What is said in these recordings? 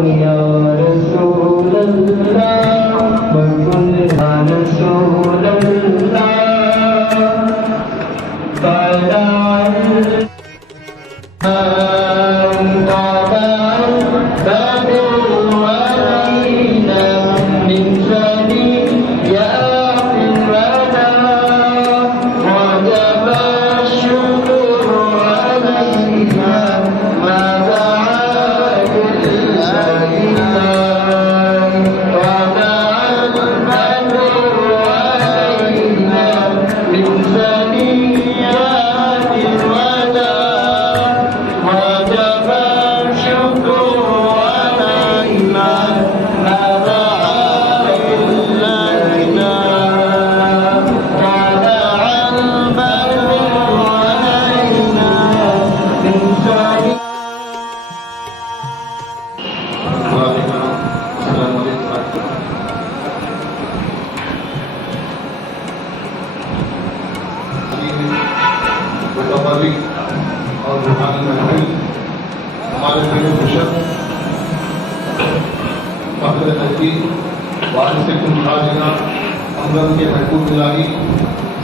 يا رسول الله وكن يا رسول الله فلا اور روحانی محفل ہمارے بڑے خوشب فخر تحقیق وارث کل خاجنا امرن کے محبوب الہی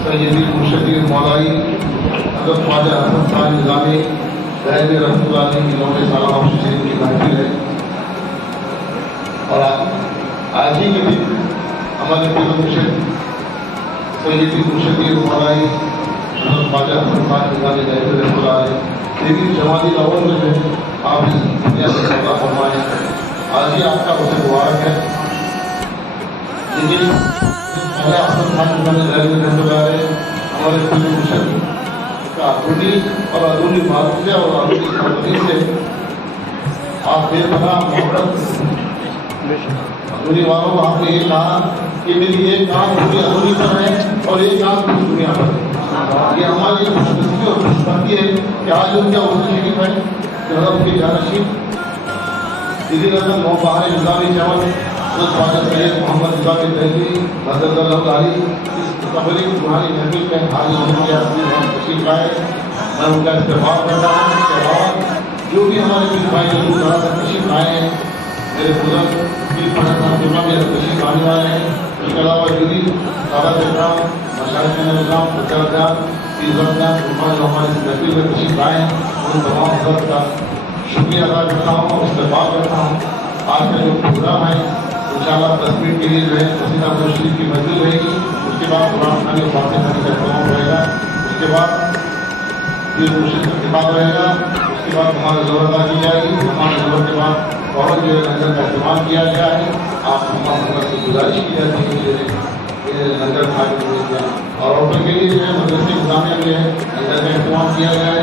سیدی مرشدی مولائی حضرت خواجہ حسن خان نظامی رحم رحمۃ اللہ علیہ کی نوے سالہ شریف کی محفل ہے. اور آج ہی کے دن ہمارے پیر مرشد سیدی مرشدی مولائی حضرت خواجہ حسن خان نظامی رحم رحمۃ اللہ علیہ لیکن جماعتی اول میں جو آپ اس دنیا سے پیدا فرمائے آج ہی آپ کا اسے مبارک ہے. لیکن خواجہ حسن خان نظامی رحم رحمۃ اللہ علیہ ہمارے پیر مرشد کا ادھوری اور ادھوری معروفیہ اور ادھوری خبری سے آپ بے پناہ محبت ادھوری والوں آپ نے یہ کہا کہ میری ایک کام پوری ادھوری پر ہے اور ایک کام پوری دنیا پر ہے. یہ ہماری خوشبختی اور خوشبختی ہے کہ آج ان کا عرض شریف ہے کہ حضرت کی جانشین دیدی نظر نوبہار نظامی چمن حضرت خواجہ سید محمد نظامی دہلوی حضرت اللہ علی اس تقریب روحانی محفل میں حاضر ہونے کے اصلی ہم تشریف لائے. میں ان کا استقبال کرتا ہوں. اس کے بعد جو بھی ہمارے پیر بھائی ضرور طرح سے تشریف آئے ہیں میرے بزرگ پیر پڑھا صاحب جمعہ بھی تشریف آنے والے ہیں. اس کے علاوہ جدید دادا اکرام مشاہد نظام بچہ پیر زبان جو ہمارے اس محفل میں تشریف آئے ہیں ان تمام حضرت کا شکریہ ادا کرتا ہوں اور استقبال کرتا ہوں. آج کا جو پروگرام ہے انشاءاللہ 10 منٹ کے لیے جو ہے قصیدہ شریف کی محفل رہے گی. اس کے بعد قرآن خوانی اور فاتحہ خوانی کا اہتمام رہے گا. اس کے بعد پیر مرشد کا خطاب رہے گا. اس کے بعد ہماری ضرورت ادا کی جائے گی. ہمارے ضرورت کے بعد فوراً جو ہے لنگر کا اہتمام کیا گیا ہے. آپ ہمارے حضرت سے گزارش کی جاتی ہے کہ جو ہے لنگر کھا کے اور عورتوں کے لیے جو ہے مدرسے نظامیہ میں ہے لنگر کا اہتمام کیا گیا ہے.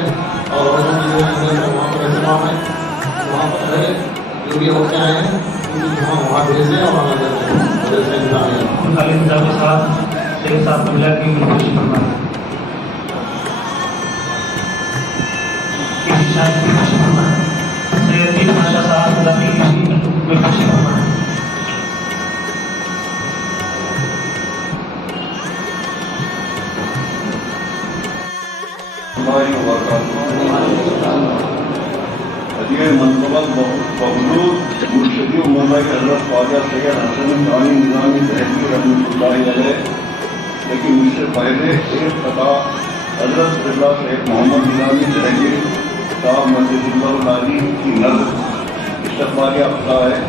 اور عورتوں کی جو ہے لنگر کا وہاں پر اہتمام ہے. وہاں پر ہے جو بھی عورتیں آئے ہیں وہاں بھیج دیں اور مدرسے نظامیہ صاحب شیخ صاحب قبلہ کی کوشش فرمائیں. کسی شاید کی کوشش فرمائیں. سید ماشاء صاحب نظامی کی کوشش فرمائیں. یہ منصبت بخلوط مرشدی و مولائی حضرت خواجہ سید حسن خان نظامی دہلوی رحمۃ اللہ علیہ لیکن مجھ سے پہلے ایک خطا حضرت رضا شیخ محمد نظامی دہلوی صاحب مسجد اللہ علی کی نظر استقبالیہ خطا ہے.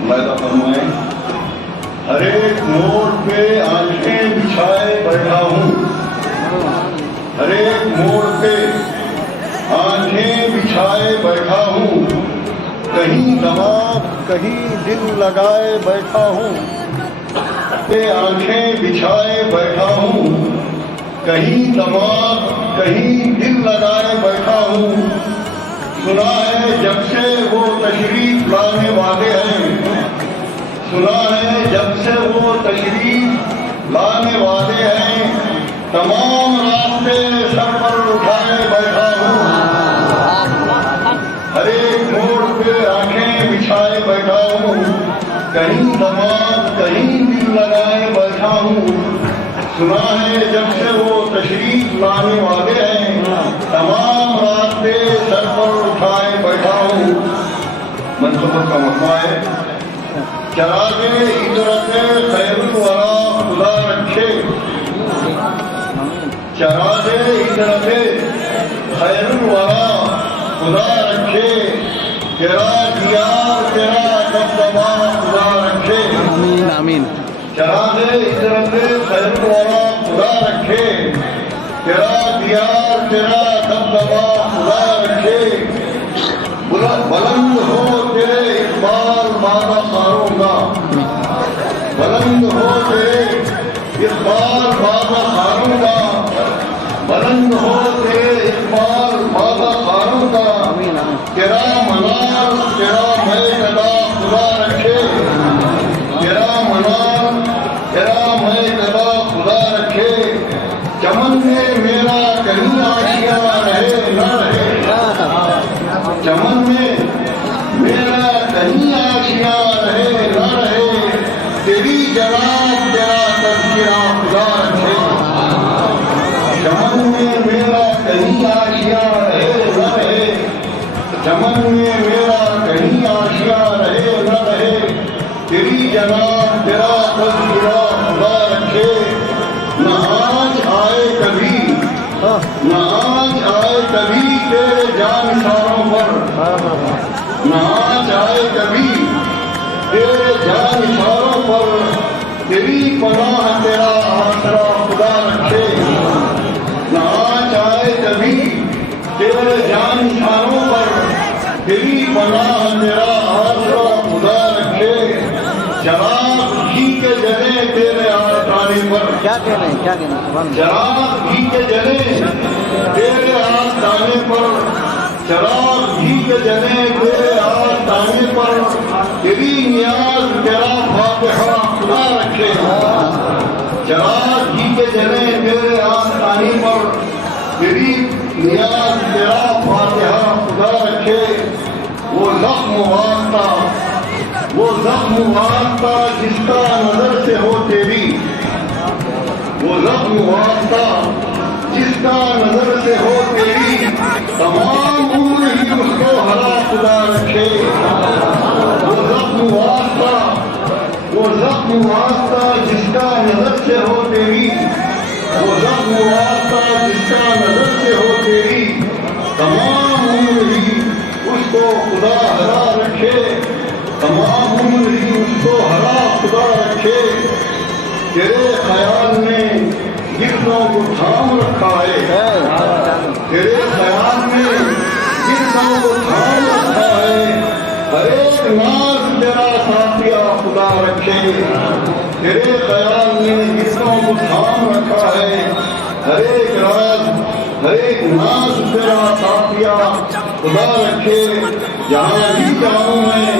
ملاحظہ فرمائیں. ہر ایک موڑ پہ آنکھیں بچھائے بیٹھا ہوں. ہر ایک موڑ پہ آنکھیں بچھائے بیٹھا ہوں. کہیں دماغ کہیں دل لگائے بیٹھا ہوں. آنکھیں بچھائے بیٹھا ہوں. کہیں دماغ کہیں دل لگائے بیٹھا ہوں. سنا ہے جب سے وہ تشریف لانے والے ہیں. سنا ہے جب سے وہ تشریف لانے والے ہیں. تمام راستے سر پر اٹھائے بیٹھا ہوں. ہر ایک موڑ پہ آنکھیں بچھائے بیٹھا ہوں. کہیں دماغ کہیں دل لگائے بیٹھا ہوں. سنا ہے جب سے وہ تشریف لانے والے ہیں. تمام راستے سر پر اٹھائے بیٹھا ہوں. منصبت کا مسئلہ ہے. چراغ عطرت خیر الورا خدا رکھے. چراغ عطرت خیر الورا خدا رکھے. تیرا دیار تیرا دبدبا خدا رکھے. آمین آمین. چراغ عطرت خیر الورا خدا رکھے. تیرا دیار تیرا دبدبا خدا رکھے. بلند ہو تیرے اقبال بادہ خاروں کا. بلند ہو تیرے اقبال بادہ خاروں کا. بلند ہو تیرے اقبال بادہ خاروں کا. تیرا منار تیرا میکدہ خدا رکھے. تیرا منار تیرا میکدہ خدا رکھے. چمن میں میرا کہیں آشیا رہے نہ رہے. چمن میں میرا کہیں آشیا رہے نہ رہے. تیری جناب تیرا تذکرہ خدا رکھے. چمن میں میرا کہیں آشیا رہے نہ رہے. چمن میں میرا کہیں آشیا رہے نہ رہے. تیری جناب تیرا تذکرہ خدا رکھے. نہ آج آئے کبھی نہ آج آئے کبھی تیرے جانشانوں پر. نہ آج آئے کبھی تیرے جانشانوں پر. تیری پناہ تیرا آسرا خدا رکھے. نہ آج آئے کبھی تیرے جانشانوں پر. تیری پناہ تیرا آسرا خدا رکھے. چراغ گھی کے جلے تیرے آستانے پر. کیا کہنا ہے کیا کہنا ہے. چراغ گھی کے جلے تیرے آستانے پر. چراغ گھی کے جلے تیرے آستانے پر. تیری نیاز تیرا فاتحہ خدا رکھے. چراغ گھی کے جلے تیرے آستانے پر. تیری نیاز تیرا فاتحہ خدا رکھے. وہ زخم واسطہ وہ زخم واسطہ جس کا نظر سے ہو تیری. وہ زخم واسطہ جس کا نظر سے ہو تیری. تمام عمر ہی اس کو ہرا خدا رکھے. وہ زخم واسطہ جس کا نظر سے ہو تیری. وہ زخم واسطہ جس کا نظر سے ہو تیری. تمام عمر ہی اس کو خدا ہرا رکھے. تمام عمر ہی اس کو ہرا خدا رکھے. تیرے خیال میں گردوں کو تھام رکھا ہے. تیرے خیال میں گردوں کو تھام رکھا ہے. ہر ایک ناز تیرا ساتھیا خدا رکھے. تیرے خیال میں گردوں کو تھام رکھا ہے. ہر ایک راز ہر ایک ناز تیرا ساتھیا خدا رکھے. جہاں بھی جاؤں میں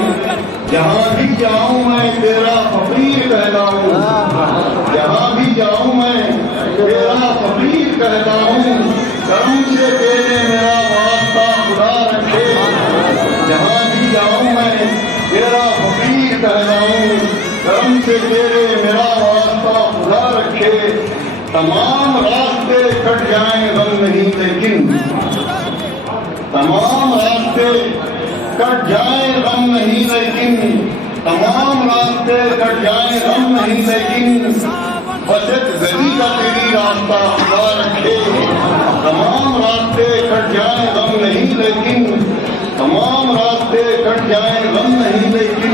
جہاں بھی جاؤں میں تیرا فقیر کہلاؤں. جہاں بھی جاؤں میں تیرا فقیر کہلاؤں. کرم سے تیرے میرا واسطہ خدا رکھے. جہاں بھی جاؤں میں تیرا فقیر کہلاؤں. کرم سے تیرے میرا واسطہ خدا رکھے. تمام راستے کٹ جائیں غم نہیں لیکن. تمام راستے کٹ جائیں غم نہیں لیکن. تمام راستے کٹ جائیں غم نہیں لیکن. بس ایک گلی کا تیری راستہ خدا رکھے. تمام راستے کٹ جائیں غم نہیں لیکن. تمام راستے کٹ جائیں غم نہیں لیکن.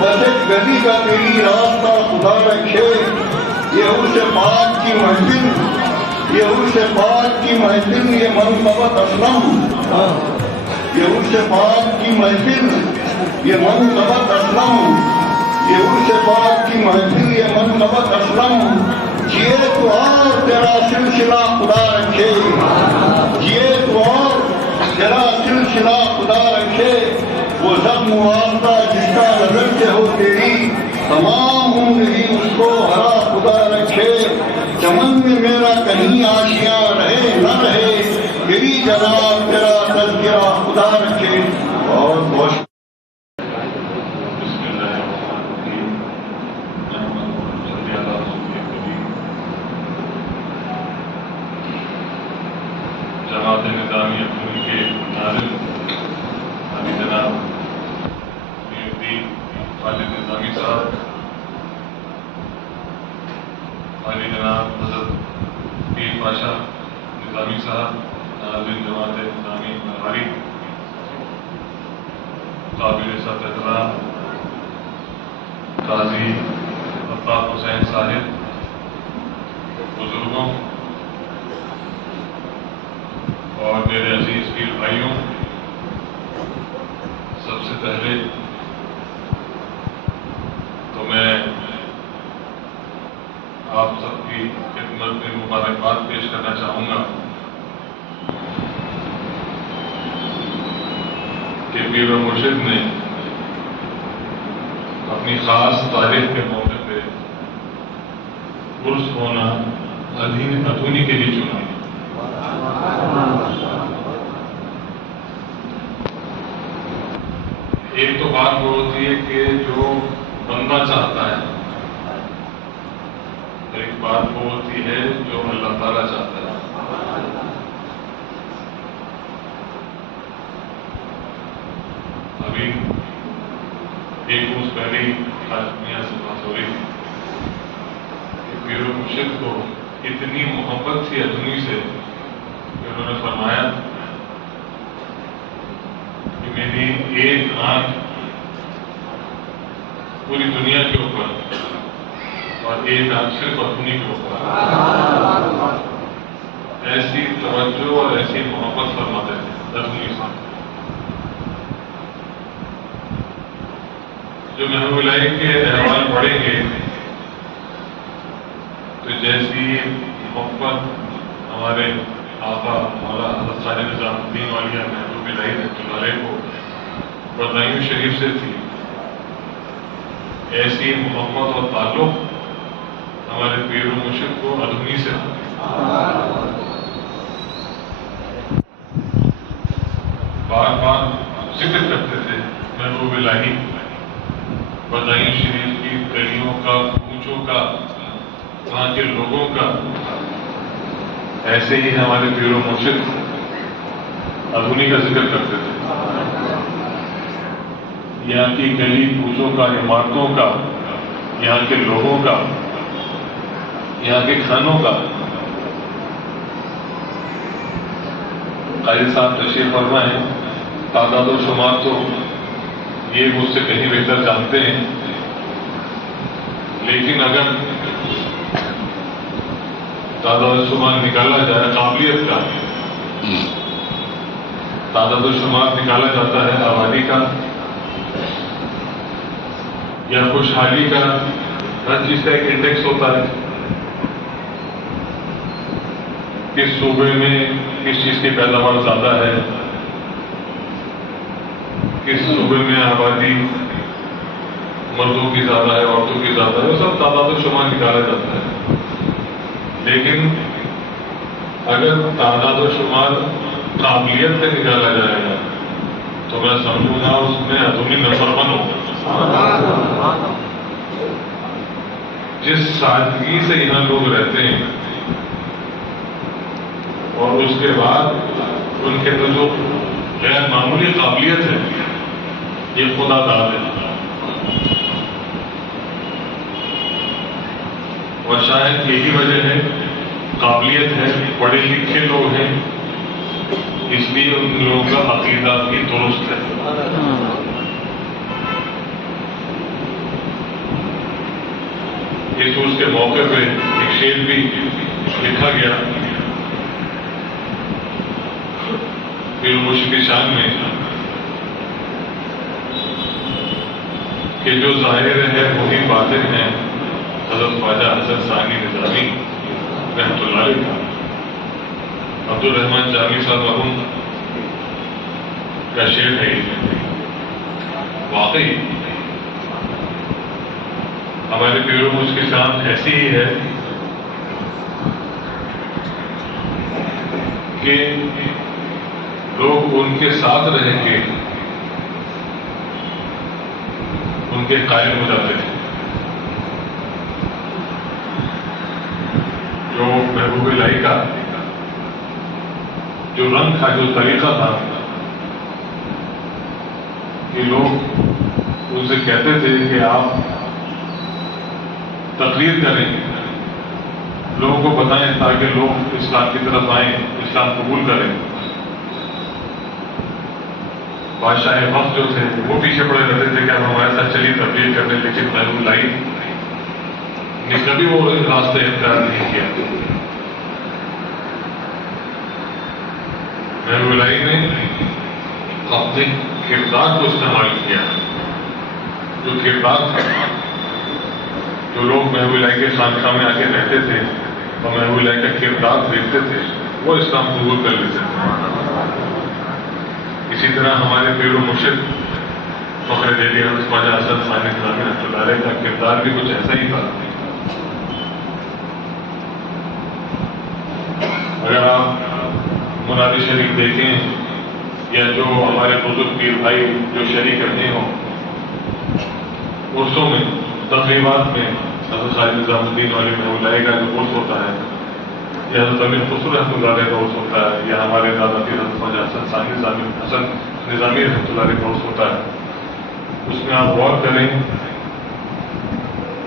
بس ایک گلی کا تیری راستہ خدا رکھے. یہ عرش پاک کی محفل یہ عرش پاک کی محفل یہ منقبت اسلم. یہ عرش پاک کی محفل یہ منقبت اسلم. یہ عرش پاک کی محفل یہ منقبت اسلم. جیے تو اور تیرا سلسلہ خدا رکھے. جیے تو اور تیرا سلسلہ خدا رکھے. وہ زخم واسطہ جس کا نظر سے ہو تیری. تمام عمر ہی اس کو ہرا خدا رکھے. چمن میں میرا کہیں آشیاں رہے نہ رہے. میری جناب تیرا تذکرہ خدا رکھے. اور بہت جماعت نظامی اپنی کے ناظر ابھی جناب والد نظامی صاحب، والی جناب حضرت پیر پاشا نظامی صاحب، ناظرین جماعت نظامی مغاری، قابل سطح قاضی الطاف حسین صاحب، بزرگوں اور میرے عزیز پیر بھائیوں، سب سے پہلے تو میں آپ سب کی خدمت میں مبارکباد پیش کرنا چاہوں گا کہ پیر و مرشد نے اپنی خاص تاریخ کے موقع پہ عرس ہونا ادھونی کے لیے چنا۔ ایک تو بات وہ ہوتی ہے کہ جو بندہ چاہتا ہے، ایک بات وہ ہوتی ہے جو اللہ تعالیٰ چاہتا ہے۔ ابھی ایک روز پہلے میاں سے بات ہو رہی تھی کہ پیر و مرشد کو اتنی محبت تھی ادھونی سے کہ انہوں نے فرمایا کہ میری ایک آنکھ پوری دنیا کے اوپر اور ایک آنکھ صرف ادھونی کے اوپر، ایسی توجہ اور ایسی محبت فرماتے تھے ادھونی سے۔ جو محبوب الہی کے احوال پڑھیں گے تو جیسی محبت ہمارے آقا مولا حضرت خواجہ نظام الدین اولیاء محبوب الہی رحمۃ اللہ علیہ کو بدائیوں شریف سے تھی، ایسی محبت اور تعلق ہمارے پیر و مرشد کو ادھونی سے تھا۔ بار بار ذکر کرتے تھے محبوب الہی، بدائیوں شریف کی گلیوں کا، کوچوں کا، وہاں کے لوگوں کا۔ ایسے ہی ہمارے پیر و مرشد ادھونی کا ذکر کرتے تھے، یہاں کی گلی کوچوں کا، عمارتوں کا، یہاں کے لوگوں کا، یہاں کے کھانوں کا۔ قاضی صاحب تشریف فرمائیں، تعداد و شمار تو یہ مجھ سے کہیں بہتر جانتے ہیں، لیکن اگر تعداد و شمار نکالا جائے، قابلیت کا تعداد و شمار نکالا جاتا ہے آبادی کا یا خوشحالی کا، ہر چیز کا ایک انڈیکس ہوتا ہے۔ کس صوبے میں کس چیز کی پیداوار زیادہ ہے، کس صوبے میں آبادی مردوں کی زیادہ ہے، عورتوں کی زیادہ ہے، وہ سب تعداد و شمار نکالا جاتا ہے۔ لیکن اگر تعداد و شمار قابلیت سے نکالا جائے گا تو میں سمجھوں گا اس میں ادھونی نمبر 1 ہوگا۔ جس سادگی سے یہاں لوگ رہتے ہیں اور اس کے بعد ان کے اندر جو غیر معمولی قابلیت ہے، یہ خدا داد ہے۔ اور شاید یہی وجہ ہے، قابلیت ہے، پڑھے لکھے لوگ ہیں، اس لیے ان لوگوں کا عقیدہ بھی درست ہے۔ اس روز کے موقع پہ ایک شعر بھی لکھا گیا پیر و مرشد کی شان میں کہ جو ظاہر ہے وہی باطن ہے، حضرت خواجہ حسن ثانی نظامی رحمۃ اللہ علیہ کا۔ عبدالرحمن جامی صاحب مرحوم کا شعر ہے یہ۔ واقعی ہمارے پیر و مرشد کی شان ایسی ہی ہے کہ لوگ ان کے ساتھ رہیں گے، ان کے قائل ہو جاتے ہیں۔ جو محبوب الہی کا جو رنگ تھا، جو طریقہ تھا کہ لوگ ان ان سے کہتے تھے کہ آپ تقریر کریں، لوگوں کو بتائیں تاکہ لوگ اسلام کی طرف آئیں، اسلام قبول کریں. بادشاہ وقت جو تھے وہ پیچھے پڑے رہتے تھے کہ اب ہمارے ساتھ چلیے تبلیغ کرنے، لیکن محبوب الہی نے کبھی وہ راستے اختیار نہیں کیا. محبوب الہی نے اپنے کردار کو استعمال کیا. جو کردار تھا، جو لوگ محبوب الہی کے خانقاہ میں آ کے رہتے تھے اور محبوب الہی کا کردار دیکھتے تھے، وہ اسلام قبول کر لیتے تھے. اسی طرح ہمارے پیر و مرشد فخر دہلی حضرت خواجہ حسن ثانی نظامی رحمۃ اللہ علیہ کا کردار بھی کچھ ایسا ہی تھا. اگر آپ منابی شریف دیکھیں یا جو ہمارے بزرگ پیر بھائی جو شریک رہے ہوں عرصوں میں، تقریبات میں، حضرت خواجہ نظام الدین علی محمود اللہ کا جو عرص ہوتا ہے، یا حضرت امیر خسرو رحمۃ اللہ علیہ کا عرص ہوتا ہے، یا ہمارے دادا پیر حضرت خواجہ حسن ثانی نظامی رحمۃ اللہ علیہ کا عرص ہوتا ہے، اس میں آپ غور کریں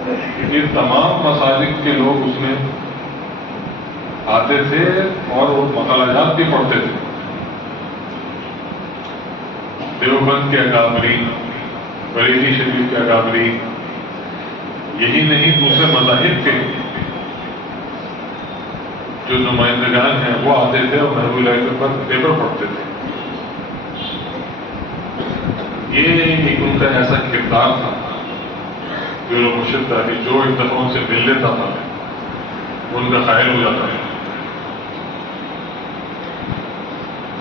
کہ یہ تمام مساجد کے لوگ اس میں آتے تھے اور وہ مطالعات بھی پڑھتے تھے. دیوبند کے اکابرین، بریلی شریف کے اکابرین، یہی نہیں دوسرے مذاہب کے جو نمائندگان ہیں وہ آتے تھے اور محبوب اللہ کے اوپر پیپر پڑھتے تھے. یہ ایک ان کا ایسا کردار تھا پیر و مرشد کا کہ جو ایک دفعہ ان سے مل لیتا تھا ان کا قائل ہو جاتا تھا.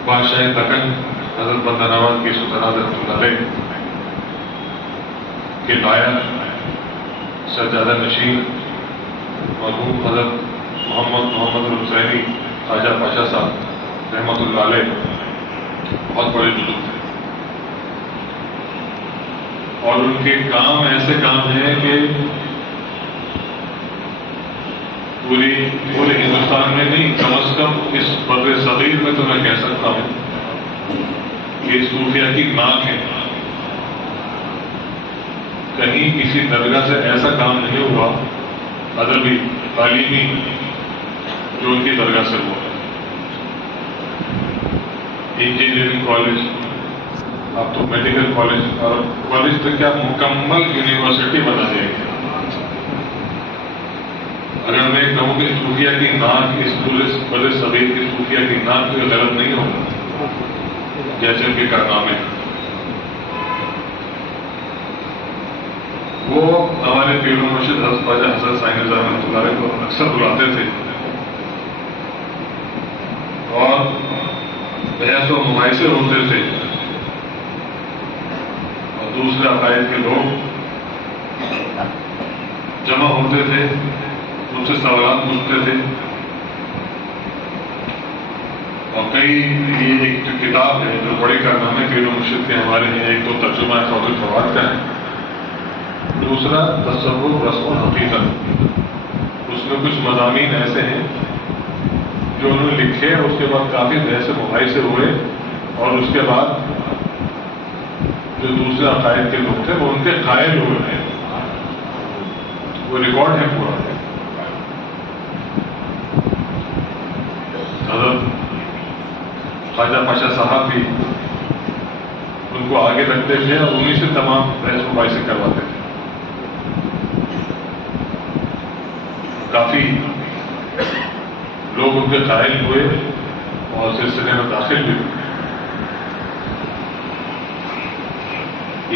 بادشاہ دکن حضرت بندہ نواز کی سلطنت رحمۃ اللہ علیہ کے لائق سجادہ نشین مرحوم حضرت محمد الحسینی خواجہ پاشا صاحب رحمۃ اللہ علیہ بہت بڑے بزرگ تھے، اور ان کے کام ایسے کام ہیں کہ پورے ہندوستان میں نہیں، کم از کم اس بر صغیر میں تو میں کہہ سکتا ہوں کہ صوفیہ کی ناک ہے. کہیں کسی درگاہ سے ایسا کام نہیں ہوا ادبی تعلیمی جو ان کی درگاہ سے ہوا. انجینئرنگ کالج، اب تو میڈیکل کالج، اور کالج تو کیا مکمل یونیورسٹی بنا دیا گیا. اگر میں کہوں کہ صوفیہ کی ناک اس پورے بر صغیر کی صوفیہ کی ناک تو غلط نہیں ہوگا، جیسے ان کے کارنامے. وہ ہمارے پیر و مرشد حضرت خواجہ حسن ثانی نظامی رحمۃ اللہ علیہ کو اکثر بلاتے تھے اور بحث و مباحثے ہوتے تھے، اور دوسرے عقائد کے لوگ جمع ہوتے تھے، ان سے سوالات پوچھتے تھے. اور کئی یہ ایک جو کتاب ہے جو بڑے کارنامے پیر و مرشد کے ہمارے ہیں، ایک تو ترجمہ فوج الفواد کا ہے، دوسرا تصور رسم و حقیقت. اس میں کچھ مضامین ایسے ہیں جو انہوں نے لکھے، اس کے بعد کافی بحث مباحثے ہوئے، اور اس کے بعد جو دوسرے عقائد کے لوگ تھے وہ ان کے قائل ہوئے ہیں. وہ ریکارڈ ہے پورا. حضرت خواجہ پاشا صاحب بھی ان کو آگے رکھتے تھے اور انہیں سے تمام بحث مباحثے کرواتے تھے. کافی لوگ ان کے قائل ہوئے اور سلسلے میں داخل بھی ہوئے.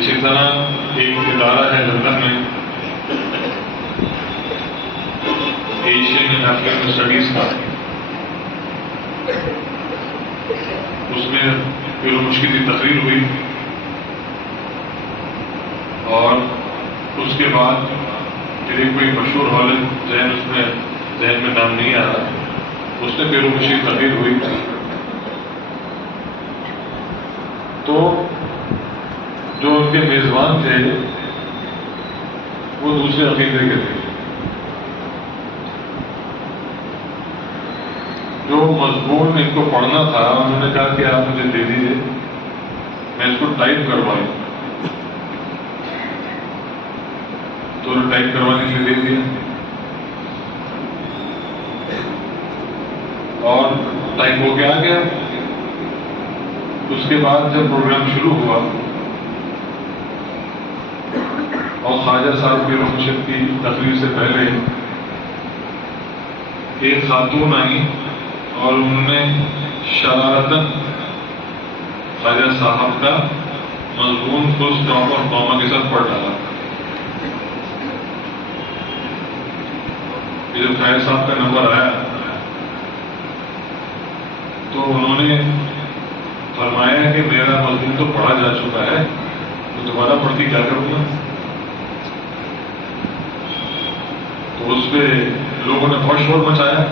اسی طرح ایک ادارہ ہے لندن میں، ایشین اینڈ افریقن اسٹڈیز کا، اس میں پیر و مرشد کی تقریر ہوئی، اور اس کے بعد پھر ایک کوئی مشہور ہالن ذہن میں نام نہیں آ رہا، اس نے پیر و مرشد کی تقریر ہوئی. تو جو ان کے میزبان تھے وہ دوسرے عقیدے کے تھے. جو مضمون ان کو پڑھنا تھا انہوں نے کہا کہ آپ مجھے دے دیجیے، میں اس کو ٹائپ کرواؤں. تو ٹائپ کروانے کے لیے دے دیا اور ٹائپ ہو کے آ گیا. اس کے بعد جب پروگرام شروع ہوا اور خواجہ صاحب کے مرشد کی تقریر سے پہلے ایک خاتون آئی اور انہوں نے شرارتاً خواجہ صاحب کا مضمون فل اسٹاپ اور کاما کے ساتھ پڑھ ڈالا. جب خواجہ صاحب کا نمبر آیا تو انہوں نے فرمایا کہ میرا مضمون تو پڑھا جا چکا ہے تو دوبارہ پڑھ کے کیا کروں گا. تو اس پہ لوگوں نے بہت شور مچایا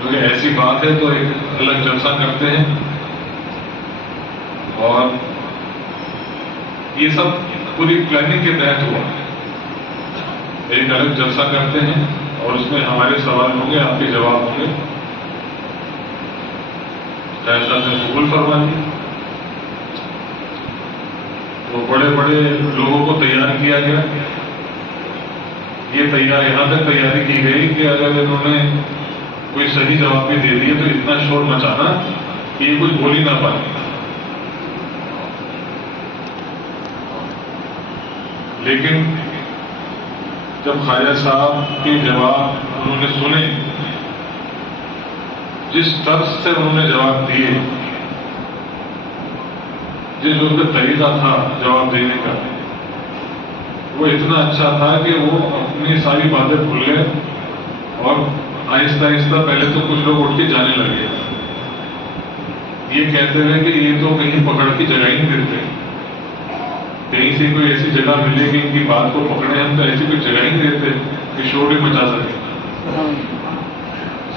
کیونکہ ایسی بات ہے تو ایک الگ جلسہ کرتے ہیں اور یہ سب پوری پلاننگ کے تحت ہوا. ایک الگ جلسہ کرتے ہیں اور اس میں ہمارے سوال ہوں گے, آپ کے جواب ہوں گے. ایسا نے قبول فرما لی. تو بڑے بڑے لوگوں کو تیار کیا گیا. یہ یہاں تک تیاری کی گئی کہ اگر انہوں نے کوئی صحیح جواب بھی دے دیے تو اتنا شور مچانا کہ یہ کچھ بول ہی نہ پائے. لیکن جب خواجہ صاحب کے جواب انہوں نے سنے, جس طرز سے انہوں نے جواب دیے, جس ان کا طریقہ تھا جواب دینے کا, وہ اتنا اچھا تھا کہ وہ اپنی ساری باتیں بھول گئے اور آہستہ آہستہ پہلے تو کچھ لوگ اٹھ کے جانے لگے. یہ کہتے ہوئے کہ یہ تو کہیں پکڑ کی جگہ ہی نہیں دیتے, کہیں سے کوئی ایسی جگہ ملے گی ان کی بات کو پکڑے, ہم تو ایسی کوئی جگہ ہی نہیں دیتے کہ شور بھی مچا سکے.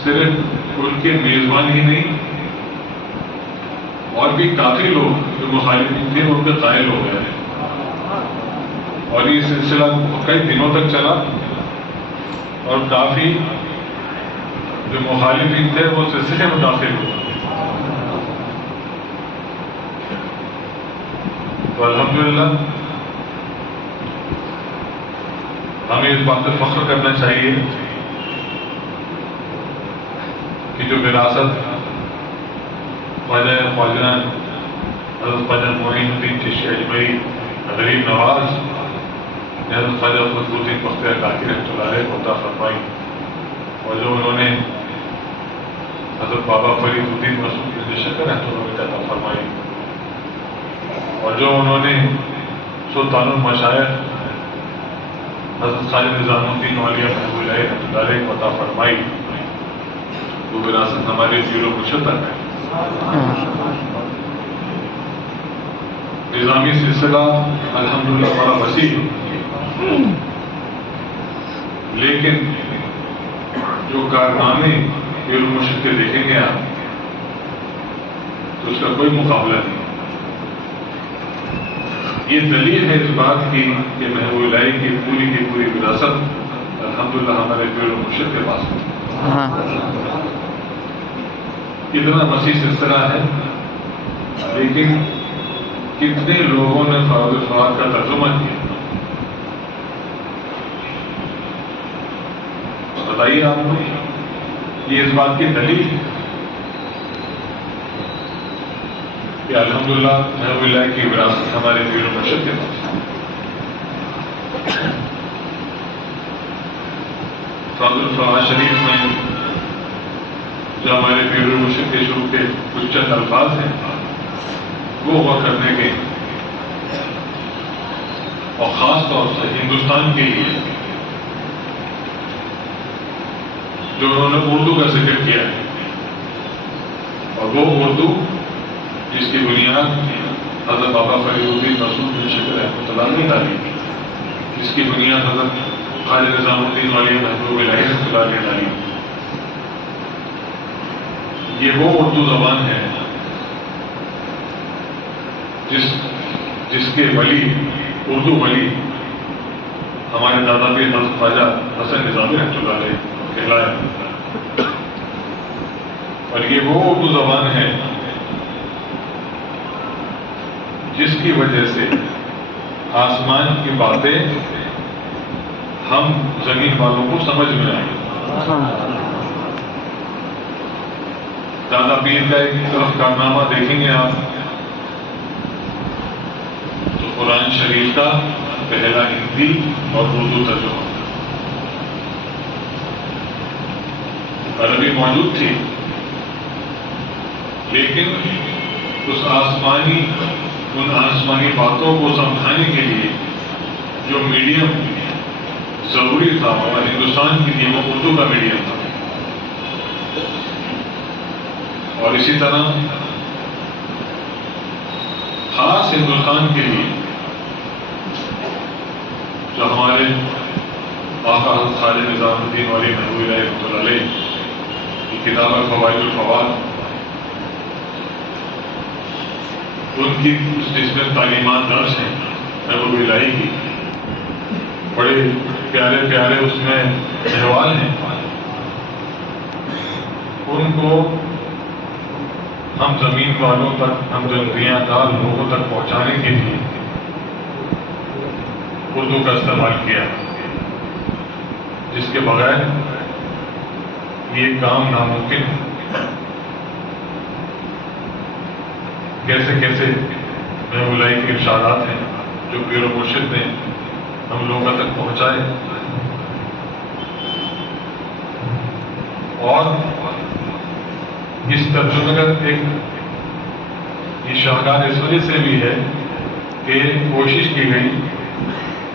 صرف ان کے میزبان ہی نہیں اور بھی کافی لوگ جو مخالفین تھے ان پہ قائل ہو گئے اور یہ سلسلہ کئی دنوں تک چلا اور کافی جو مخالفین تھے وہ سلسلے میں داخل ہوئے. تو الحمدللہ ہمیں اس بات پر فخر کرنا چاہیے کہ جو وراثت خواجہ حضرت خواجہ معین الدین چشتی اجمیری غریب نواز حضرت خواجہ قطب الدین بختیار کاکی رحمۃ اللہ علیہ کو عطا فرمائی, اور جو انہوں نے حضرت بابا فرید الدین مسعود شکر رحمۃ اللہ علیہ عطا فرمائی, اور جو انہوں نے سلطان المشائخ حضرت خواجہ نظام الدین اولیاء محبوب اللہ رحمۃ اللہ علیہ کو عطا فرمائی, وہ وراثت ہمارے پیر و مرشد تک ہے. نظامی سلسلہ الحمدللہ بڑا وسیع ہے, لیکن جو کارنامے پیر و مرشد کے دیکھیں گے آپ تو اس کا کوئی مقابلہ نہیں. یہ دلیل ہے اس بات کی کہ محبوب الہی کی پوری وراثت الحمدللہ ہمارے پیر و مرشد کے پاس ہے. اتنا وسیع سلسلہ ہے, لیکن کتنے لوگوں نے فواد الفواد کا ترجمہ کیا, بتائیے آپ کو. یہ اس بات کی دلیل ہے کہ الحمدللہ محبوب اللہ کی وراثت ہمارے پیر و مرشد کے پاس ہے. فواد الفواد شریف میں جو ہمارے پیر و مرشد کے شروع کے کچھ چند الفاظ ہیں وہ غور کرنے کے, اور خاص طور سے ہندوستان کے لیے جو انہوں نے اردو کا ذکر کیا ہے, اور وہ اردو جس کی بنیاد حضرت بابا فرید الدین مسعود شکر رحمۃ اللہ نے ڈالی, جس کی بنیاد حضرت خواجہ نظام الدین اولیاء محبوب اللہ رحمۃ اللہ نے ڈالی. یہ وہ اردو زبان ہے جس کے ولی, اردو ولی ہمارے دادا پیر حضرت خواجہ حسن نظامی رحمۃ اللہ علیہ کہلائے, اور یہ وہ اردو زبان ہے جس کی وجہ سے آسمان کی باتیں ہم زمین والوں کو سمجھ میں آئیں. دادا پیر کا ایک طرف کارنامہ دیکھیں گے آپ تو قرآن شریف کا پہلا ہندی اور اردو ترجمہ. عربی موجود تھی لیکن ان آسمانی باتوں کو سمجھانے کے لیے جو میڈیم ضروری تھا اور ہندوستان کے لیے وہ اردو کا میڈیم تھا. اور اسی طرح خاص ہندوستان کے لیے جو ہمارے آقا حضرت خواجہ نظام الدین ولی محبوب رحمۃ اللہ علیہ کی کتاب فوائد الفوائد، ان کی جس میں تعلیمات درج ہیں محبوب الہی کی، بڑے پیارے پیارے اس میں احوال ہیں. ان کو ہم زمین والوں تک، ہم دنیا دار لوگوں تک پہنچانے کے لیے اردو کا استعمال کیا، جس کے بغیر یہ کام ناممکن ہے. کیسے کیسے محبوب الہی کے ارشادات ہیں جو پیر و مرشد نے ہم لوگوں تک پہنچائے. اور اس ترجمے کا ایک یہ شاہکار اس وجہ سے بھی ہے کہ کوشش کی گئی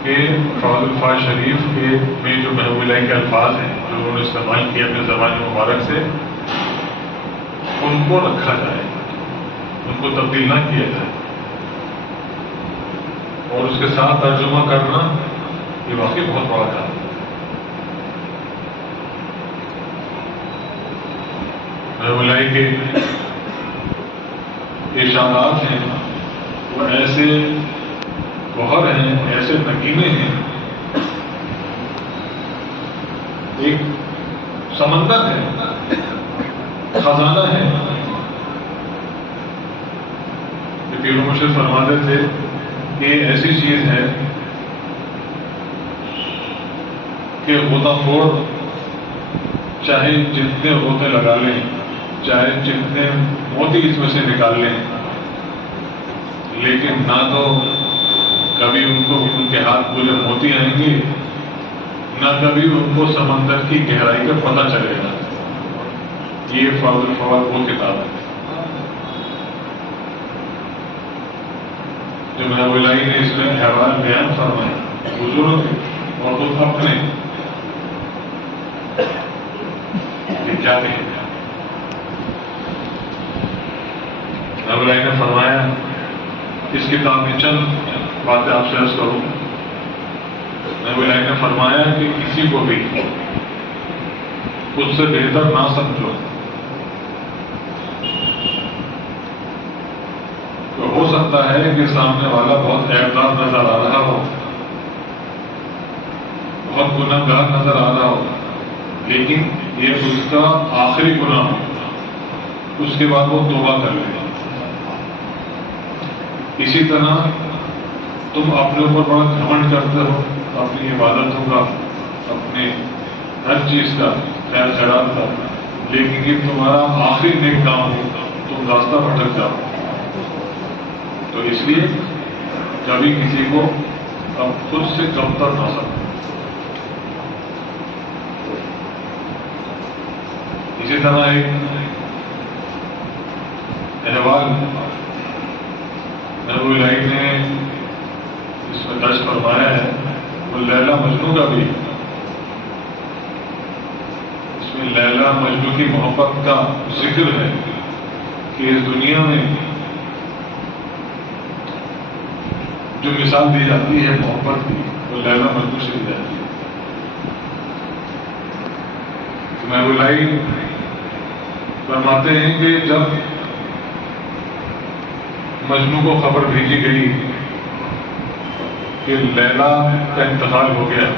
کہ فوائد الفاظ شریف کے میں جو محبوب الہی کے الفاظ ہیں جو انہوں نے استعمال کیا اپنے زبان مبارک سے، ان کو رکھا جائے، ان کو تبدیل نہ کیا جائے. اور اس کے ساتھ ترجمہ کرنا یہ واقعی بہت بڑا کام ہے. محبوب الہی کے ارشادات ہیں وہ ایسے گوہر ہیں، ایسے نگینے ہیں، ایک سمندر ہے، خزانہ ہے. پیر و مرشد فرماتے تھے کہ ایسی چیز ہے کہ غوطہ خور چاہے جتنے غوطے لگا لیں، چاہے جتنے موتی اس میں سے نکال لیں، لیکن نہ تو کبھی ان کے ہاتھ پورے موتی آئیں گے، نہ کبھی ان کو سمندر کی گہرائی کا پتہ چلے گا. یہ فوائد الفوائد وہ کتاب ہے جو محبوب الہی نے اس میں احوال بیان فرمائے بزرگوں کے اور خود اپنے کیا کہیں. محبوب الہی نے فرمایا، اس کتاب میں چند باتیں آپ سے عرض کروں. محبوب الہی نے فرمایا کہ کسی کو بھی خود سے بہتر نہ سمجھو. تو ہو سکتا ہے کہ سامنے والا بہت عیبدار نظر آ رہا ہو، بہت گنہگار نظر آ رہا ہو، لیکن یہ اس کا آخری گناہ ہو، اس کے بعد وہ توبہ کر لے. اسی طرح تم اپنے اوپر بڑا گھمنڈ کرتے ہو، اپنی عبادتوں کا، اپنے ہر چیز کا خیر خیرات کا، لیکن یہ تمہارا آخری نیک کام ہو، تم راستہ بھٹک جاؤ. تو اس لیے کبھی کسی کو اب خود سے کمتر نہ سمجھو. اسی طرح ایک احوال محبوب الہی نے اس میں درج فرمایا ہے، وہ لیلا مجنو کا بھی. اس میں لیلا مجنو کی محبت کا ذکر ہے کہ اس دنیا میں جو مثال دی جاتی ہے محبت کی، وہ لیلا مجنو سے دی جاتی ہے. محبوب الہی فرماتے ہیں کہ جب مجنو کو خبر بھیجی گئی کہ لیلا کا انتقال ہو گیا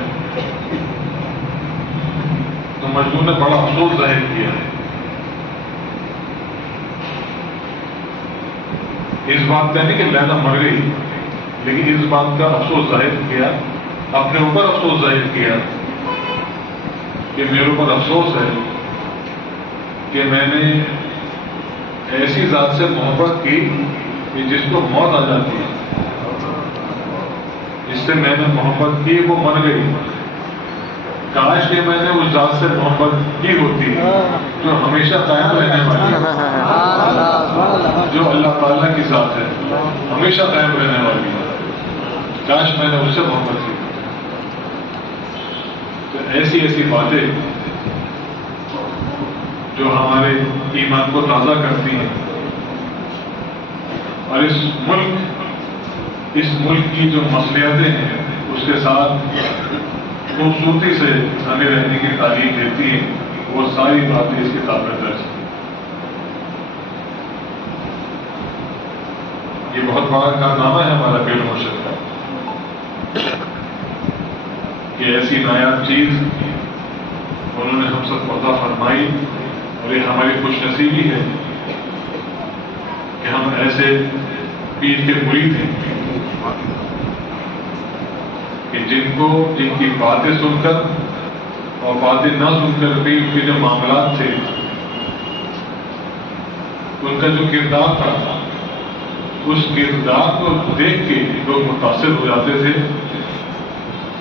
تو مجنو نے بڑا افسوس ظاہر کیا. اس بات کا نہیں کہ لیلا مر گئی، لیکن اس بات کا افسوس ظاہر کیا، اپنے اوپر افسوس ظاہر کیا کہ میرے اوپر افسوس ہے کہ میں نے ایسی ذات سے محبت کی کہ جس کو موت آ جاتی ہے، جس سے میں نے محبت کی وہ مر گئی۔ کاش کہ میں نے اس ذات سے محبت کی ہوتی جو ہمیشہ قائم رہنے والی ہے، جو اللہ تعالیٰ کی ذات ہے، ہمیشہ قائم رہنے والی ہے، کاش میں نے اس سے محبت کی۔ تو ایسی ایسی باتیں جو ہمارے ایمان کو تازہ کرتی ہیں، اور اس ملک کی جو مصلحتیں ہیں اس کے ساتھ خوبصورتی سے ہمیں رہنے کی تعلیم دیتی ہیں، وہ ساری باتیں اس کتاب میں درج ہیں۔ یہ بہت بڑا کارنامہ ہے ہمارا پیر مرشد کا کہ ایسی نایاب چیز انہوں نے ہم سب کو عطا فرمائی، اور یہ ہماری خوش نصیبی ہے کہ ہم ایسے پیر کے مرید ہیں کہ جن کی باتیں سن کر اور باتیں نہ سن کر بھی ان کے جو معاملات تھے، ان کا جو کردار تھا، اس کردار کو دیکھ کے لوگ متاثر ہو جاتے تھے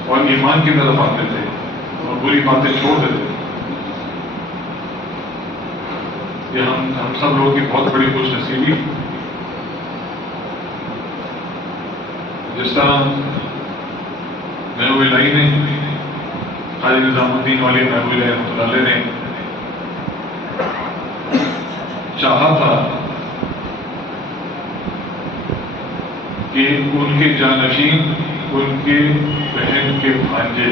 اور ایمان کی طرف آتے تھے اور بری باتیں چھوڑ دیتے تھے۔ یہ ہم سب لوگوں کی بہت بڑی خوش نصیبی۔ جس طرح محبوب الہی نے، حاجی نظام الدین والی محبوب الہی رحمۃ اللہ علیہ نے چاہا تھا کہ ان کے جانشین، ان کے بہن کے بھانجے،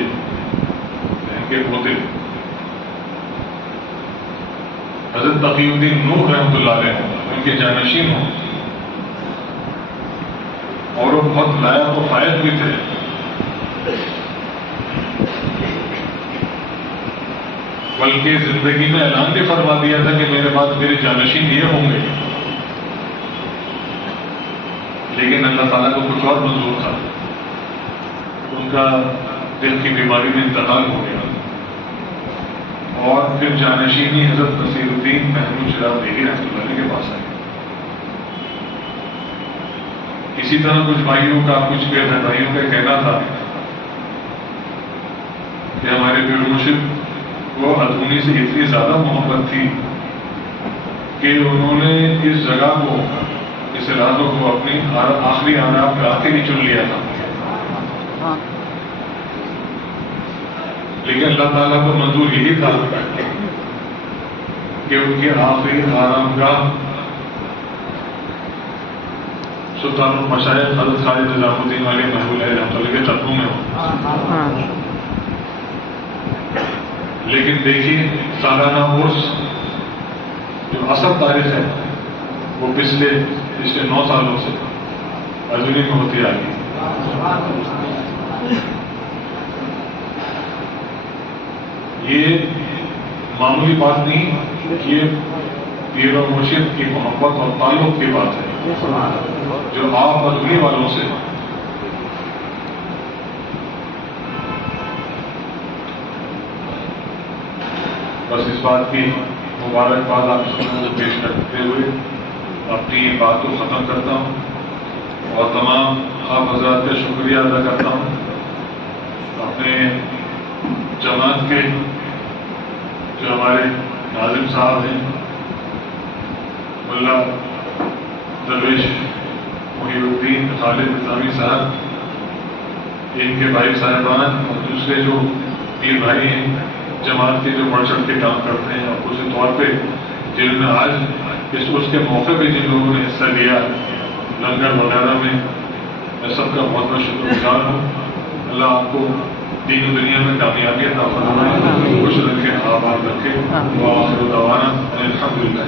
بہن کے پوتے حضرت تقی الدین نوح رحمۃ اللہ علیہ ان کے جانشین ہوں، اور وہ بہت لائق و فائد بھی تھے۔ بلکہ زندگی میں اعلان بھی فرما دیا تھا کہ میرے بعد میرے جانشین یہ ہوں گے، لیکن اللہ تعالیٰ کو کچھ اور منظور تھا، ان کا دل کی بیماری میں انتقال ہو گیا، اور پھر جانشینی حضرت نصیر الدین محمود شراب دیگی رحمۃ اللہ علیہ کے پاس آئی۔ اسی طرح کچھ بھائیوں کا، کچھ غیر بھائیوں کا کہنا تھا کہ ہمارے پیر مرشد کو ادھونی سے اتنی زیادہ محبت تھی کہ انہوں نے اس جگہ کو، اس علاقے کو اپنی آخری آرام گاہ کے لیے چن لیا تھا، لیکن اللہ تعالیٰ کو منظور یہی تھا کہ ان کی آخری آرام گاہ سلطان المشائخ حضرت خالد نظام الدین والی محبوب الہی رحمۃ اللہ کے قدموں میں ہو۔ لیکن دیکھیے سالانہ عرس جو اصل تاریخ ہے وہ پچھلے 9 سالوں سے ادھوری میں ہوتی آ گئی۔ یہ معمولی بات نہیں، یہ پیر و مرشد کی محبت اور تعلق کی بات ہے جو آپ ادھوری والوں سے بس اس بات کی مبارکباد آپ سب کو پیش کرتے ہوئے اپنی بات کو ختم کرتا ہوں، اور تمام آپ حضرات کا شکریہ ادا کرتا ہوں، اپنے جماعت کے جو ہمارے ناظم صاحب ہیں ملا درویش محی الدین خالد نظامی صاحب، ان کے بھائی صاحبان اور دوسرے جو پیر بھائی ہیں جماعت کے جو بڑھ چڑھ کے کام کرتے ہیں، اور خصوصی طور پہ جنہوں نے آج اس کے موقع پہ جن لوگوں نے حصہ لیا لنگر وغیرہ میں سب کا بہت بہت شکر گزار ہوں۔ اللہ آپ کو دین و دنیا میں کامیابی عطا فرمائے، خوش رکھے، آباد رکھے، وآخر دعوانا الحمدللہ۔